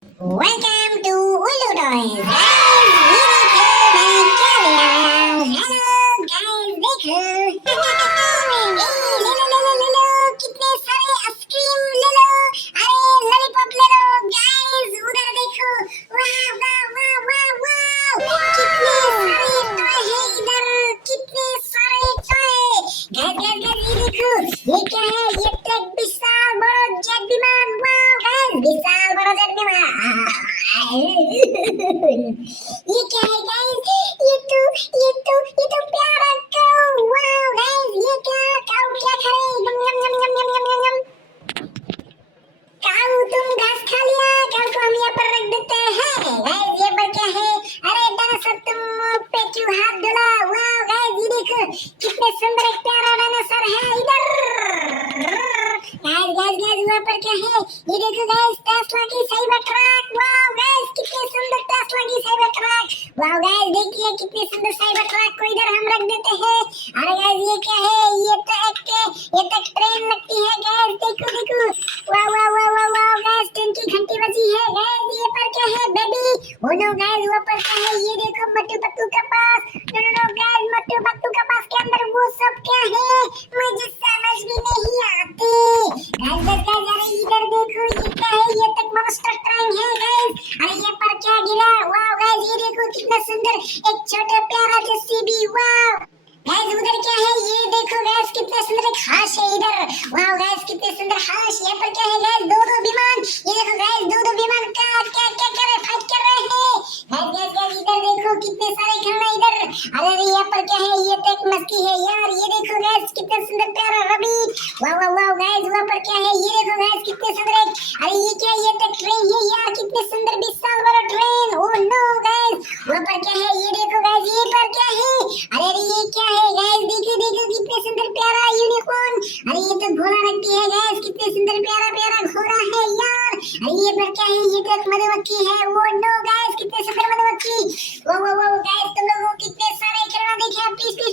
Welcome to uLLu Toys. Guys, ये देखो मैं क्या ले आया हूँ। हेलो गाइस देखो। ले लो ले लो ले लो कितने सारे आइसक्रीम ले लो। अरे लॉलीपॉप ले लो गाइस उधर देखो। वाह वाह वाह वाह वाह कितने सारे टॉय है इधर कितने सारे टॉय। गाइस गाइस गाइस ये देखो ये क्या है ये ट्रक विशाल बड़ा जेट विमान। वाह गाइस विशाल बड़ा जेट विमान। ये क्या है गाइस ये तो प्यारा काऊ। वाओ गाइस ये क्या काऊ क्या खा रहे यम यम यम यम यम यम यम। काऊ तुम घास खा लिया काऊ को हम यहाँ पर रख देते हैं। गाइस ये पर क्या है अरे डायनासोर तुम पे क्यों हाथ धुला। वाओ गाइस ये देखो कितने सुंदर एक प्यारा डायनासोर है इधर। गाइस गाइस गाइस वहाँ पर क्या है ये देखो गाइस टेस्ला की साइबर ट्रक। वाओ गाइस कितने सुंदर टेस्ला की साइबर ट्रक। वाओ गाइस देखिए कितने सुंदर साइबर ट्रक को इधर हम रख देते हैं। अरे गाइस ये क्या है ये तो ट्रेन लगती है गाइस देखो देखो। Wow wow wow wow wow guys train की घंटी बजी है गाइस। ये पर क्या है बेबी ओ नो गाइस वो पर क्या है ये देखो मट्टू पत्तू का पास। No no no guys Mattu Pattu का पास के अंदर वो सब क्या है मुझे समझ भी नहीं आती। गाइस गाइस गाइस अरे इधर देखो ये क्या है ये तक मॉन्स्टर ट्रेन है गाइस। अरे ये पर क्या गिरा। वाओ गाइस ये देखो कितना सुंदर एक छोटा प्यारा जेसीबी। वाओ गाइस उधर क्या है ये देखो गाइस कितने सुंदर एक हाश है इधर। वाओ गाइस कितने सुंदर हाश। ये पर क्या है गाइस दो विमान। ये देखो गाइस दो विमान का क्या क्या कर रहे फाइट कर रहे हैं। गाइस गाइस गाइस इधर देखो कितने सारे खिलौने इधर। अरे ये पर क्या है ये तो एक मस्ती है यार। ये देखो गाइस कितने सुंदर प्यारा रवि। वाओ वाओ वाओ गाइस वहाँ पर क्या है ये देखो गाइस कितने सुंदर एक अरे ये क्या ये तो ट्रेन है यार कितने सुंदर विशाल बड़ा ट्रेन। ओह नो गाइस वहाँ पर क्या है ये देखो गाइस ये पर क्या है अरे ये क्या है गाइस देखो देखो कितने सुंदर प्यारा यूनिकॉर्न। अरे ये तो घोड़ा रखती है गाइस कितने सुंदर प्यारा प्यारा घोड़ा है यार। अरे ये पर क्या है ये तो एक मधुमक्खी है। वो नो गाइस कितने सुंदर मधुमक्खी। वो गाइस तुम लोगों को कितने सारे खिलौने देखे प्लीज